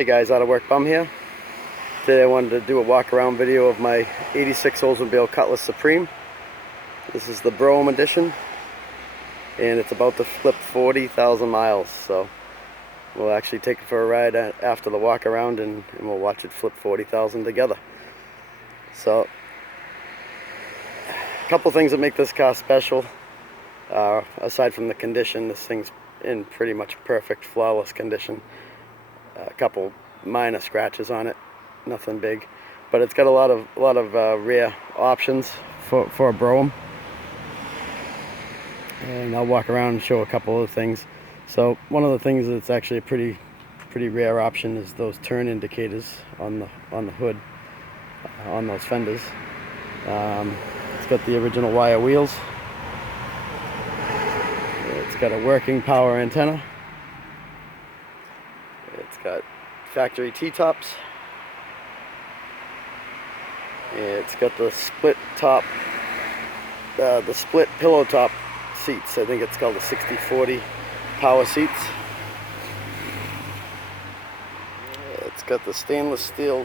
Hey guys, Out of Work Bum here. Today I wanted to do a walk around video of my 86 Oldsmobile Cutlass Supreme. This is the Brougham edition and it's about to flip 40,000 miles, so we'll actually take it for a ride after the walk around and we'll watch it flip 40,000 together. So a couple things that make this car special, aside from the condition. This thing's in pretty much perfect, flawless condition. A couple minor scratches on it, nothing big, but it's got a lot of rear options for a Brougham, and I'll walk around and show a couple of things. So one of the things that's actually a pretty rare option is those turn indicators on the hood, on those fenders. It's got the original wire wheels. It's got a working power antenna. It's got factory T-tops. It's got the split top, the split pillow top seats. I think it's called the 60/40 power seats. It's got the stainless steel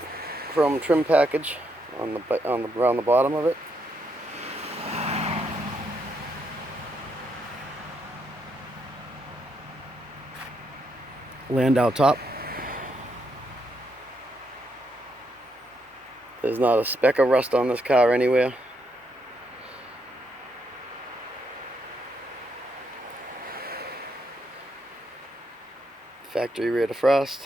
chrome trim package around the bottom of it. Landau top. There's not a speck of rust on this car anywhere. Factory rear defrost.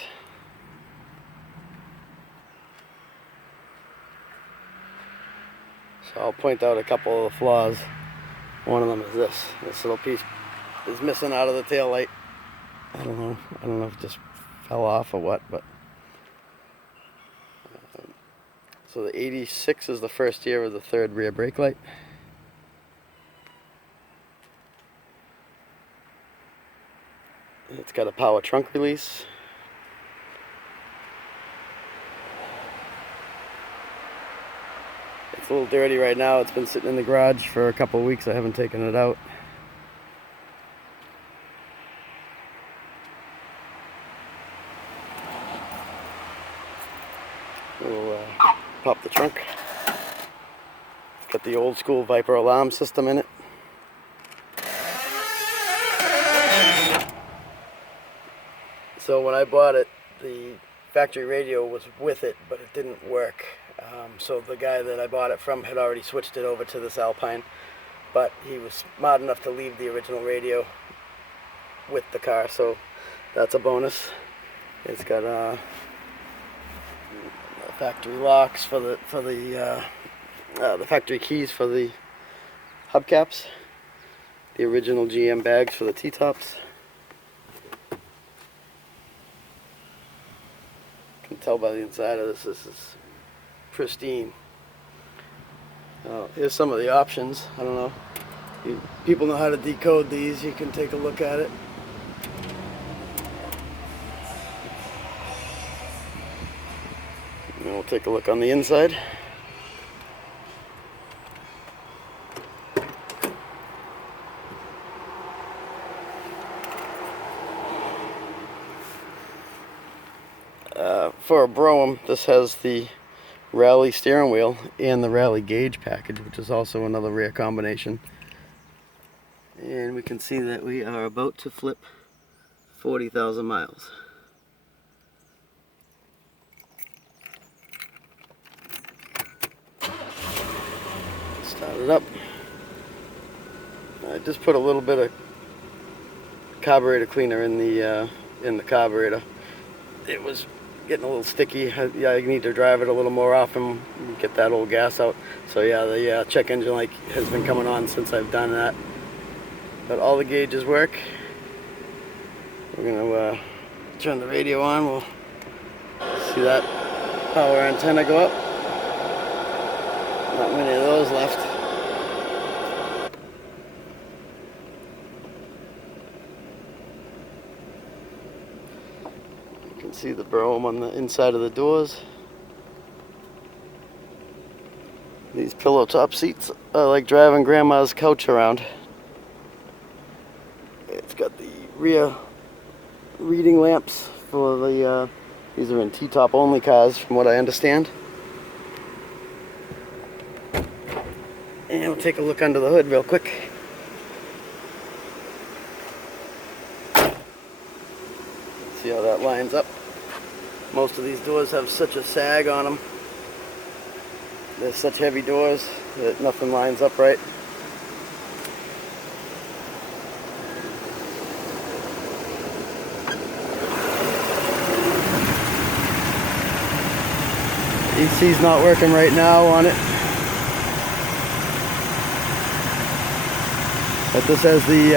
So I'll point out a couple of the flaws. One of them is this little piece is missing out of the tail light. I don't know if it just fell off or what, but so the 86 is the first year of the third rear brake light. It's got a power trunk release. It's a little dirty right now. It's been sitting in the garage for a couple of weeks. I haven't taken it out. We'll pop the trunk. It's got the old school Viper alarm system in it. So when I bought it, the factory radio was with it, but it didn't work. So the guy that I bought it from had already switched it over to this Alpine, but he was smart enough to leave the original radio with the car, so that's a bonus. It's got factory locks for the factory keys for the hubcaps, the original GM bags for the T-tops. You can tell by the inside of this is pristine. Here's some of the options. I don't know. People know how to decode these. You can take a look at it. And we'll take a look on the inside. For a Brougham, this has the Rally steering wheel and the Rally gauge package, which is also another rare combination. And we can see that we are about to flip 40,000 miles. Start it up. I just put a little bit of carburetor cleaner in the carburetor. It was getting a little sticky. I need to drive it a little more often, get that old gas out. So yeah, the check engine light has been coming on since I've done that. But all the gauges work. We're gonna turn the radio on. We'll see that power antenna go up. Not many of those left. You can see the Brougham on the inside of the doors. These pillow top seats are like driving grandma's couch around. It's got the rear reading lamps for the These are in T-top only cars, from what I understand. And we'll take a look under the hood real quick. See how that lines up. Most of these doors have such a sag on them. They're such heavy doors that nothing lines up right. EC's not working right now on it. But this has the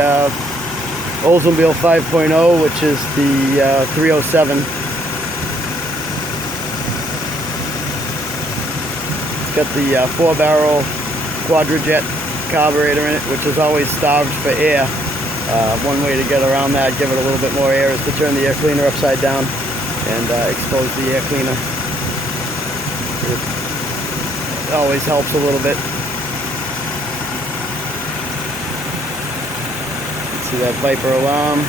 Oldsmobile 5.0, which is the 307. It's got the 4-barrel quadrajet carburetor in it, which is always starved for air. One way to get around that, give it a little bit more air, is to turn the air cleaner upside down and expose the air cleaner. It always helps a little bit. See that Viper alarm.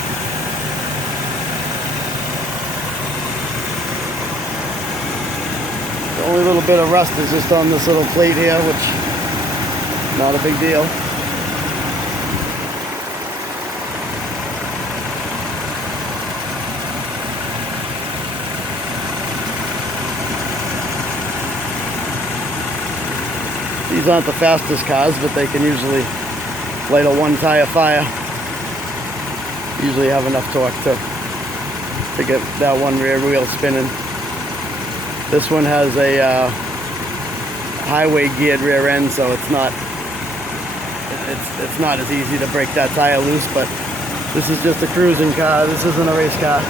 The only little bit of rust is just on this little plate here, which not a big deal. These aren't the fastest cars, but they can usually light a one-tire fire. Usually have enough torque to get that one rear wheel spinning. This one has a highway geared rear end, so it's not as easy to break that tire loose. But this is just a cruising car. This isn't a race car.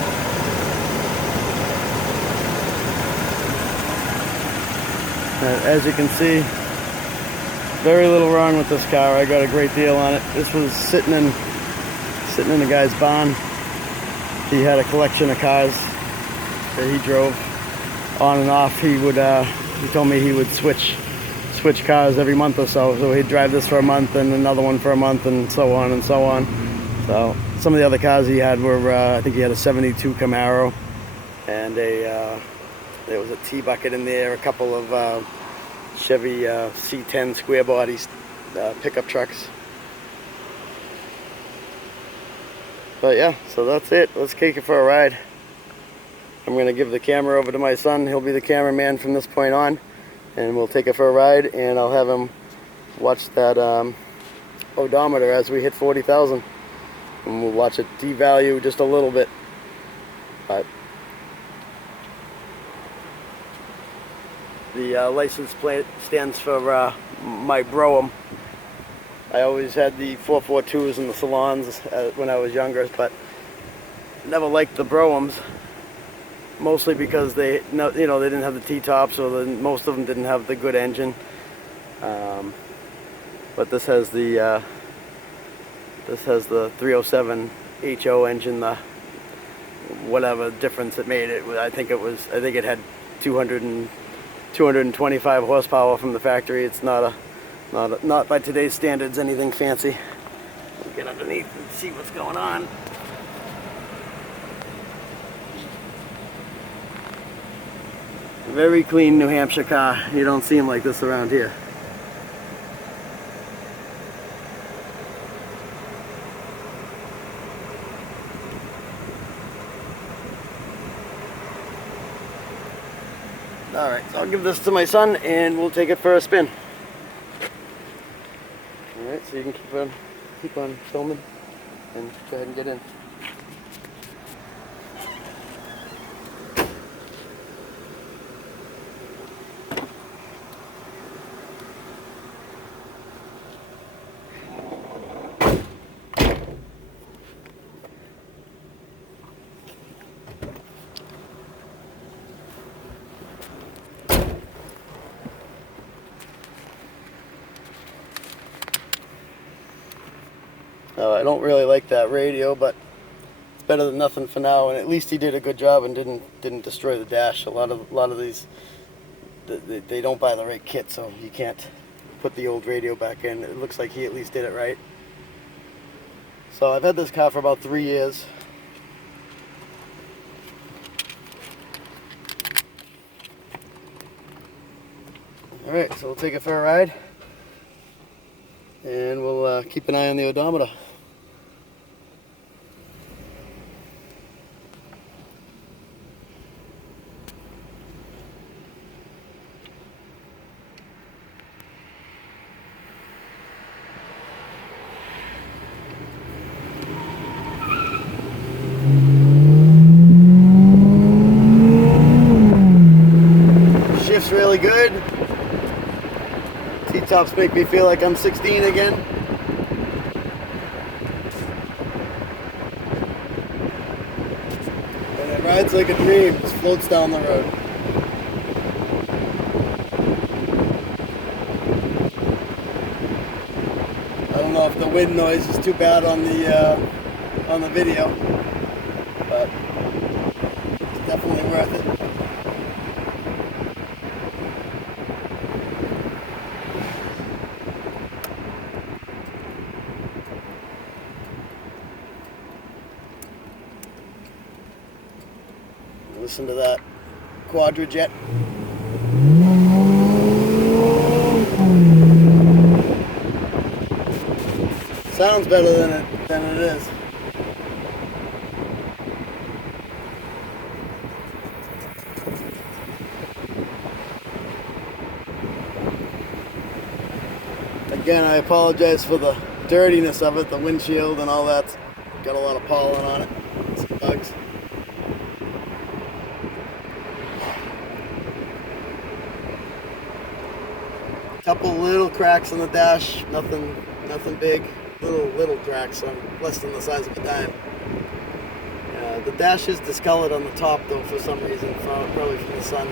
As you can see, very little wrong with this car. I got a great deal on it. This was sitting in a guy's barn. He had a collection of cars that he drove on and off. He told me he would switch cars every month or so. So he'd drive this for a month and another one for a month, and so on and so on. So some of the other cars he had were, I think he had a 72 Camaro, and there was a T-bucket in there, a couple of Chevy C10 square bodies pickup trucks. But yeah, so that's it. Let's take it for a ride. I'm going to give the camera over to my son. He'll be the cameraman from this point on. And we'll take it for a ride, and I'll have him watch that odometer as we hit 40,000. And we'll watch it devalue just a little bit. But the license plate stands for my Brougham. I always had the 442s in the salons when I was younger, but never liked the Broughams, mostly because they didn't have the T-tops, or most of them didn't have the good engine. But this has the 307 HO engine, the whatever difference it made. I think it had 225 horsepower from the factory. It's not by today's standards anything fancy. We'll get underneath and see what's going on. Very clean New Hampshire car. You don't see them like this around here. Alright, so I'll give this to my son and we'll take it for a spin. Alright, so you can keep on filming and go ahead and get in. I don't really like that radio, but it's better than nothing for now. And at least he did a good job and didn't destroy the dash. A lot of these, they don't buy the right kit, so you can't put the old radio back in. It looks like he at least did it right. So I've had this car for about 3 years. Alright, so we'll take it for a ride, and we'll keep an eye on the odometer. Shift's really good. T-tops make me feel like I'm 16 again. And it rides like a dream, just floats down the road. I don't know if the wind noise is too bad on the video, but it's definitely worth it. Listen to that quadrajet. Sounds better than it is. Again, I apologize for the dirtiness of it. The windshield and all that's got a lot of pollen on it. Some bugs. Couple little cracks on the dash, nothing big. Little cracks on less than the size of a dime. The dash is discolored on the top though for some reason, probably from the sun.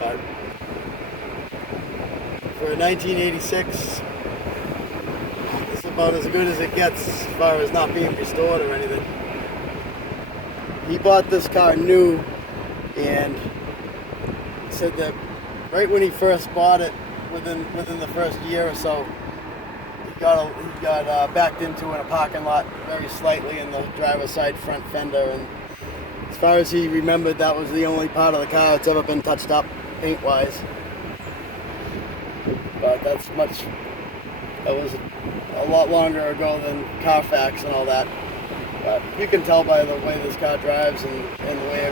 But for a 1986, it's about as good as it gets as far as not being restored or anything. He bought this car new and said that right when he first bought it, within the first year or so, he got backed into in a parking lot very slightly in the driver's side front fender, and as far as he remembered, that was the only part of the car that's ever been touched up paint wise. But that was a lot longer ago than Carfax and all that. But you can tell by the way this car drives and the way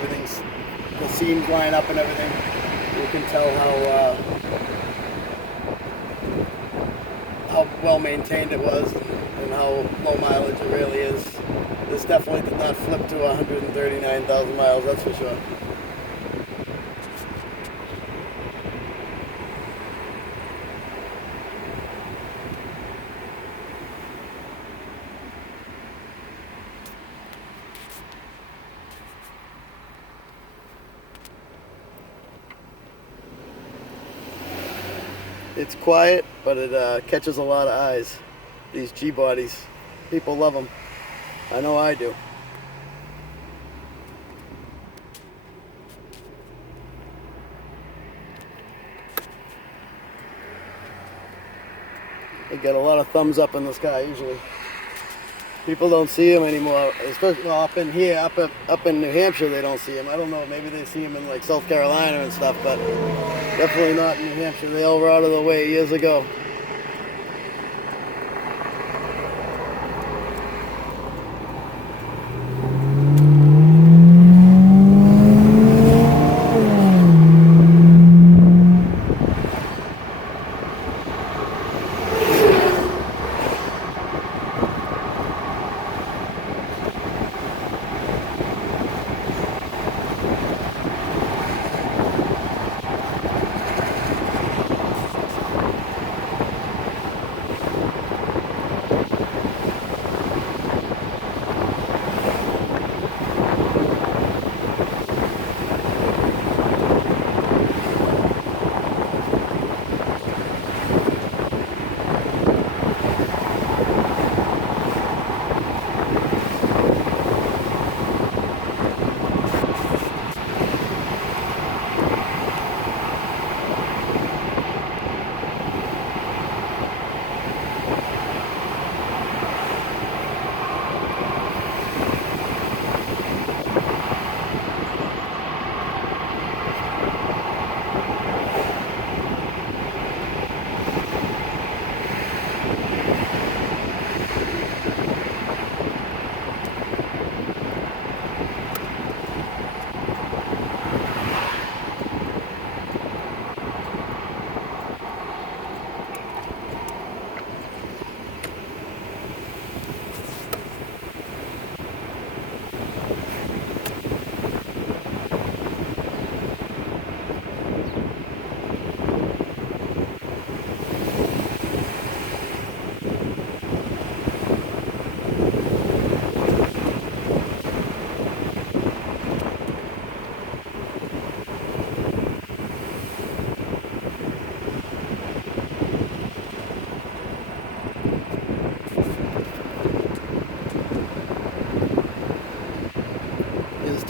the seams line up and everything, you can tell how well maintained it was and how low mileage it really is. This definitely did not flip to 139,000 miles, that's for sure. It's quiet, but it catches a lot of eyes. These G-bodies. People love them. I know I do. They get a lot of thumbs up in the sky usually. People don't see them anymore, especially up in here, up in New Hampshire. They don't see them. I don't know. Maybe they see them in like South Carolina and stuff, but definitely not in New Hampshire. They all were out of the way years ago.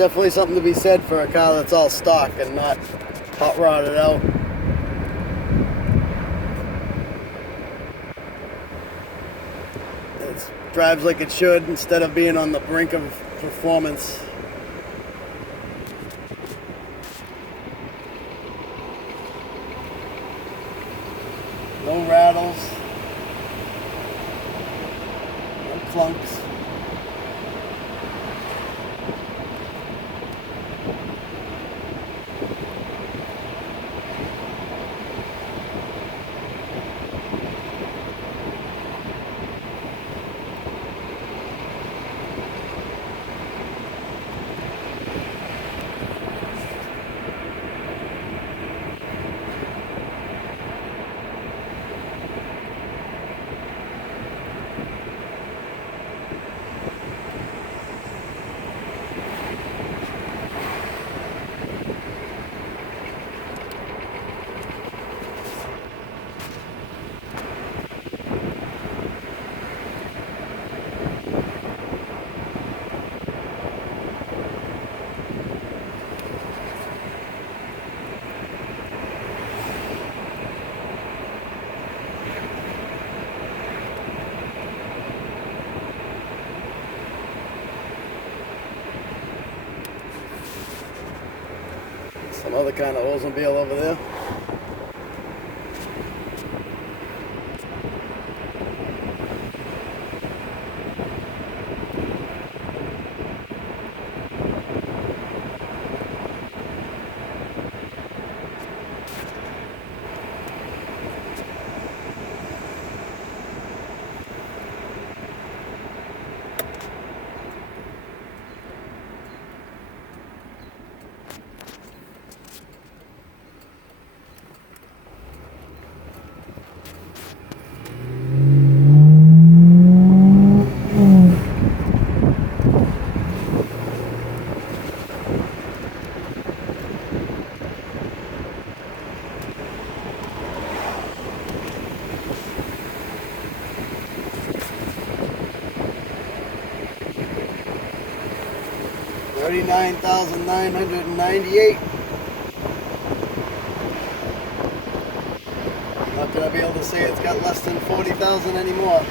definitely something to be said for a car that's all stock and not hot rodded out. It drives like it should instead of being on the brink of performance. No rattles, no clunks. Some other kind of Oldsmobile over there. $39,998. Not gonna be able to say it's got less than 40,000 anymore.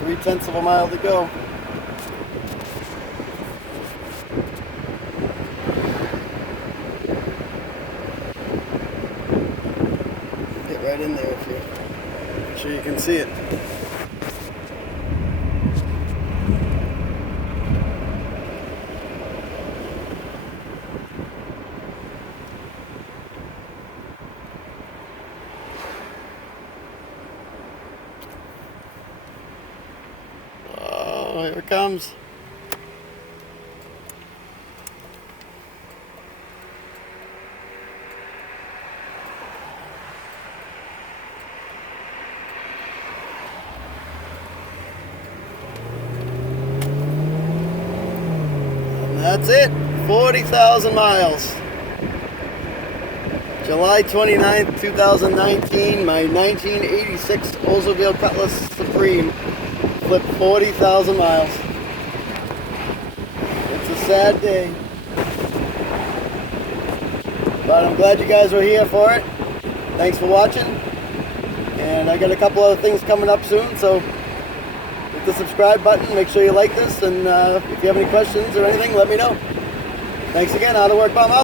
Three-tenths of a mile to go. Get right in there if you make sure you can see it. Oh, here it comes. That's it. 40,000 miles. July 29th, 2019, my 1986 Oldsmobile Cutlass Supreme flipped 40,000 miles. It's a sad day. But I'm glad you guys were here for it. Thanks for watching. And I got a couple other things coming up soon, so hit the subscribe button, make sure you like this, and if you have any questions or anything, let me know. Thanks again, Out of Work Bum out.